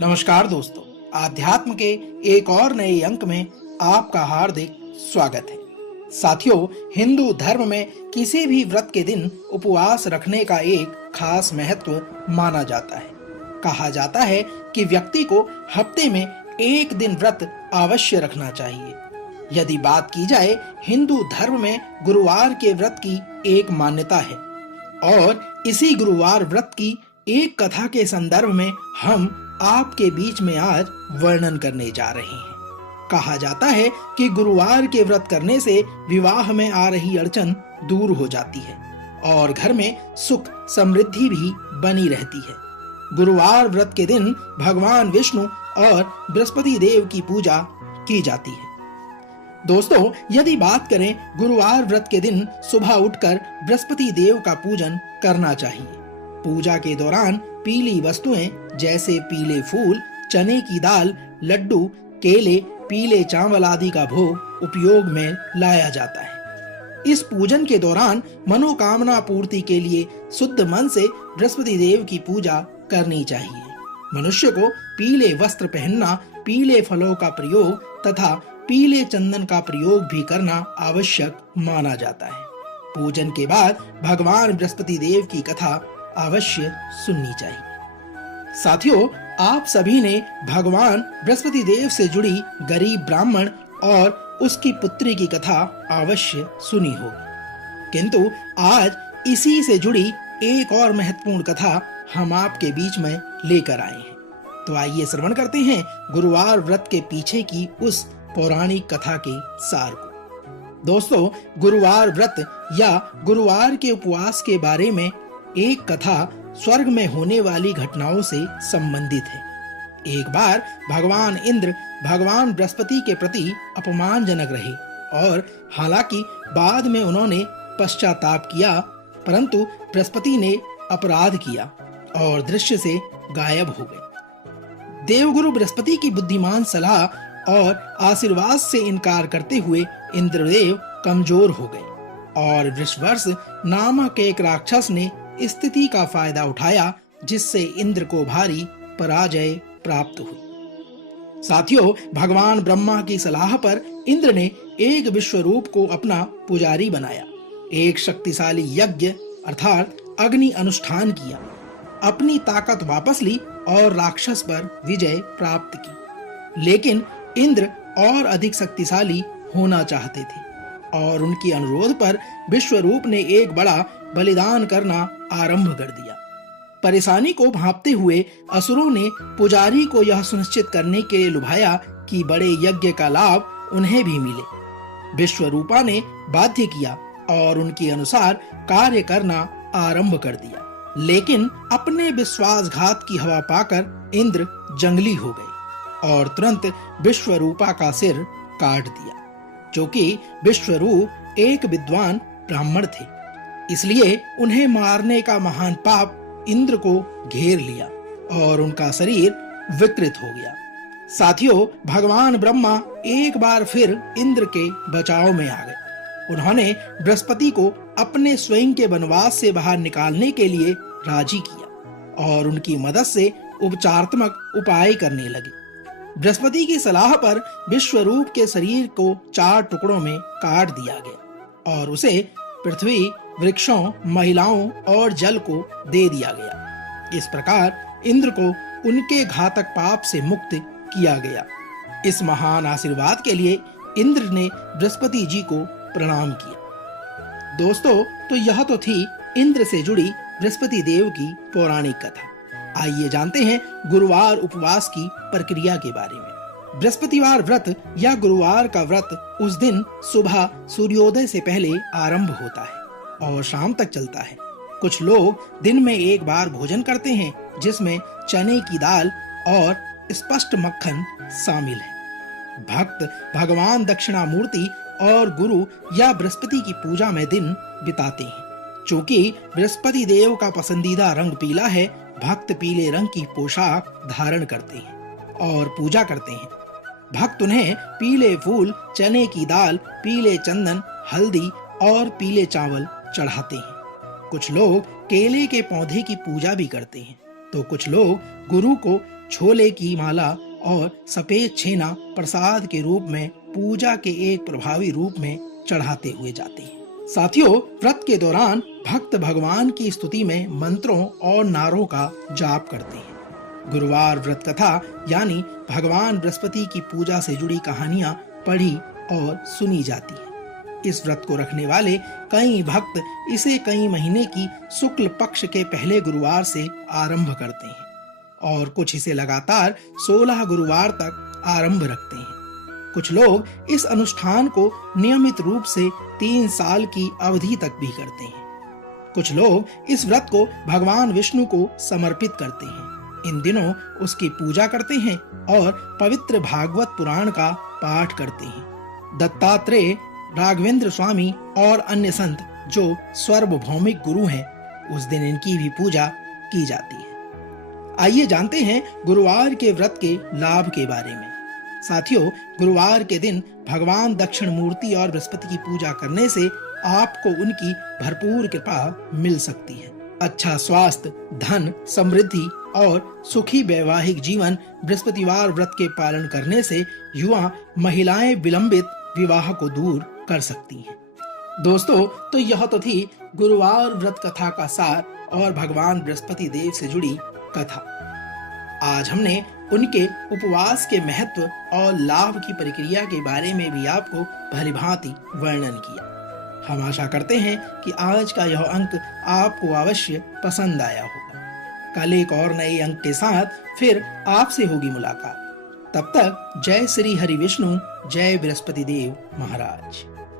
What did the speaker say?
नमस्कार दोस्तों, आध्यात्म के एक और नए अंक में आपका हार्दिक स्वागत है। साथियों, हिंदू धर्म में किसी भी व्रत के दिन उपवास रखने का एक खास महत्व माना जाता है। कहा जाता है कि व्यक्ति को हफ्ते में एक दिन व्रत अवश्य रखना चाहिए। यदि बात की जाए, हिंदू धर्म में गुरुवार के व्रत की एक मान्यता है और इसी गुरुवार व्रत की एक कथा के संदर्भ में हम आपके बीच में आज वर्णन करने जा रहे हैं। कहा जाता है कि गुरुवार के व्रत करने से विवाह में आ रही अड़चन दूर हो जाती है और घर में सुख समृद्धि भी बनी रहती है। गुरुवार व्रत के दिन भगवान विष्णु और बृहस्पति देव की पूजा की जाती है। दोस्तों, यदि बात करें, गुरुवार व्रत के दिन सुबह उठकर बृहस्पति देव का पूजन करना चाहिए। पूजा के दौरान पीली वस्तुएं जैसे पीले फूल, चने की दाल, लड्डू, केले, पीले चावल आदि का भोग उपयोग में लाया जाता है। इस पूजन के दौरान मनोकामना पूर्ति के लिए शुद्ध मन से बृहस्पति देव की पूजा करनी चाहिए। मनुष्य को पीले वस्त्र पहनना, पीले फलों का प्रयोग तथा पीले चंदन का प्रयोग भी करना आवश्यक माना जाता है। पूजन के बाद भगवान बृहस्पति देव की कथा अवश्य सुननी चाहिए। साथियों, आप सभी ने भगवान बृहस्पति देव से जुड़ी गरीब ब्राह्मण और उसकी पुत्री की कथा अवश्य सुनी होगी, किंतु आज इसी से जुड़ी एक और महत्वपूर्ण कथा हम आपके बीच में लेकर आए हैं। तो आइए श्रवण करते हैं गुरुवार व्रत के पीछे की उस पौराणिक कथा के सार को। दोस्तों, गुरुवार व्रत या गुरुवार के उपवास के बारे में एक कथा स्वर्ग में होने वाली घटनाओं से संबंधित है। एक बार भगवान इंद्र भगवान बृहस्पति के प्रति अपमानजनक रहे और हालांकि बाद में उन्होंने पश्चाताप किया, परंतु बृहस्पति ने अपराध किया और दृश्य से गायब हो गए। देवगुरु बृहस्पति की बुद्धिमान सलाह और आशीर्वाद से इनकार करते हुए इंद्रदेव कमजोर हो गए और वृषवर्ष नामक एक राक्षस ने स्थिति का फायदा उठाया, जिससे इंद्र को भारी पराजय प्राप्त हुई। साथियों, भगवान ब्रह्मा की सलाह पर इंद्र ने एक विश्वरूप को अपना पुजारी बनाया, एक शक्तिशाली यज्ञ अर्थात अग्नि अनुष्ठान किया, अपनी ताकत वापस ली और राक्षस पर विजय प्राप्त की। लेकिन इंद्र और अधिक शक्तिशाली होना चाहते थे और उनके अनुरोध पर विश्वरूप ने एक बड़ा बलिदान करना आरंभ कर दिया। परेशानी को भांपते हुए असुरों ने पुजारी को यह सुनिश्चित करने के लिए लुभाया कि बड़े यज्ञ का लाभ उन्हें भी मिले। विश्वरूपा ने बाध्य किया और उनके अनुसार कार्य करना आरंभ कर दिया, लेकिन अपने विश्वासघात की हवा पाकर इंद्र जंगली हो गए और तुरंत विश्वरूपा का सिर काट दिया। क्योंकि विश्वरूप एक विद्वान ब्राह्मण थे, इसलिए उन्हें मारने का महान पाप इंद्र को घेर लिया और उनका शरीर विकृत हो गया। साथियों, भगवान ब्रह्मा एक बार फिर इंद्र के बचाव में आ गए। उन्होंने बृहस्पति को अपने स्वयं के वनवास से बाहर निकालने के लिए राजी किया और उनकी मदद से उपचारात्मक उपाय करने लगे। बृहस्पति की सलाह पर विश्वरूप के शरीर को 4 टुकड़ों में काट दिया गया और उसे पृथ्वी, वृक्षों, महिलाओं और जल को दे दिया गया। इस प्रकार इंद्र को उनके घातक पाप से मुक्त किया गया। इस महान आशीर्वाद के लिए इंद्र ने बृहस्पति जी को प्रणाम किया। दोस्तों, तो यह तो थी इंद्र से जुड़ी बृहस्पति देव की पौराणिक कथा। आइए जानते हैं गुरुवार उपवास की प्रक्रिया के बारे में। बृहस्पतिवार व्रत या गुरुवार का व्रत उस दिन सुबह सूर्योदय से पहले आरंभ होता है और शाम तक चलता है। कुछ लोग दिन में एक बार भोजन करते हैं, जिसमें चने की दाल और स्पष्ट मक्खन शामिल है। भक्त भगवान दक्षिणामूर्ति और गुरु या बृहस्पति की पूजा में दिन बिताते हैं। चूंकि बृहस्पति देव का पसंदीदा रंग पीला है, भक्त पीले रंग की पोशाक धारण करते हैं और पूजा करते हैं। भक्त उन्हें पीले फूल, चने की दाल, पीले चंदन, हल्दी और पीले चावल चढ़ाते हैं। कुछ लोग केले के पौधे की पूजा भी करते हैं, तो कुछ लोग गुरु को छोले की माला और सफेद छेना प्रसाद के रूप में पूजा के एक प्रभावी रूप में चढ़ाते हुए जाते हैं। साथियों, व्रत के दौरान भक्त भगवान की स्तुति में मंत्रों और नारों का जाप करते हैं। गुरुवार व्रत कथा यानी भगवान बृहस्पति की पूजा से जुड़ी कहानियां पढ़ी और सुनी जाती हैं। इस व्रत को रखने वाले कई भक्त इसे कई महीने की शुक्ल पक्ष के पहले गुरुवार से आरंभ करते हैं और कुछ इसे लगातार 16 गुरुवार तक आरंभ रखते हैं। कुछ लोग इस अनुष्ठान को नियमित रूप से 3 साल की अवधि तक भी करते हैं। कुछ लोग इस व्रत को भगवान विष्णु को समर्पित करते हैं। इन दिनों उसकी पूजा करते हैं और पवित्र भागवत पुराण का पाठ करते हैं। दत्तात्रेय, राघवेंद्र स्वामी और अन्य संत जो सार्वभौमिक गुरु हैं, उस दिन इनकी भी पूजा की जाती है। आइए जानते हैं गुरुवार के व्रत के लाभ के बारे में। साथियों, गुरुवार के दिन भगवान दक्षिण मूर्ति और बृहस्पति की पूजा करने से आपको उनकी भरपूर कृपा मिल सकती है। अच्छा स्वास्थ्य, धन, समृद्धि और सुखी वैवाहिक जीवन बृहस्पतिवार व्रत के पालन करने से युवा महिलाएं विलंबित विवाह को दूर कर सकती हैं। दोस्तों, तो यह तो थी गुरुवार व्रत कथा का सार और भगवान बृहस्पति देव से जुड़ी कथा। आज हमने उनके उपवास के महत्व और लाभ की प्रक्रिया के बारे में भी आपको भलीभांति वर्णन किया। हम आशा करते हैं कि आज का यह अंक आपको अवश्य पसंद आया होगा। कल एक और नए अंक के साथ फिर आपसे होगी मुलाकात। तब तक जय श्री हरि विष्णु, जय बृहस्पति देव महाराज।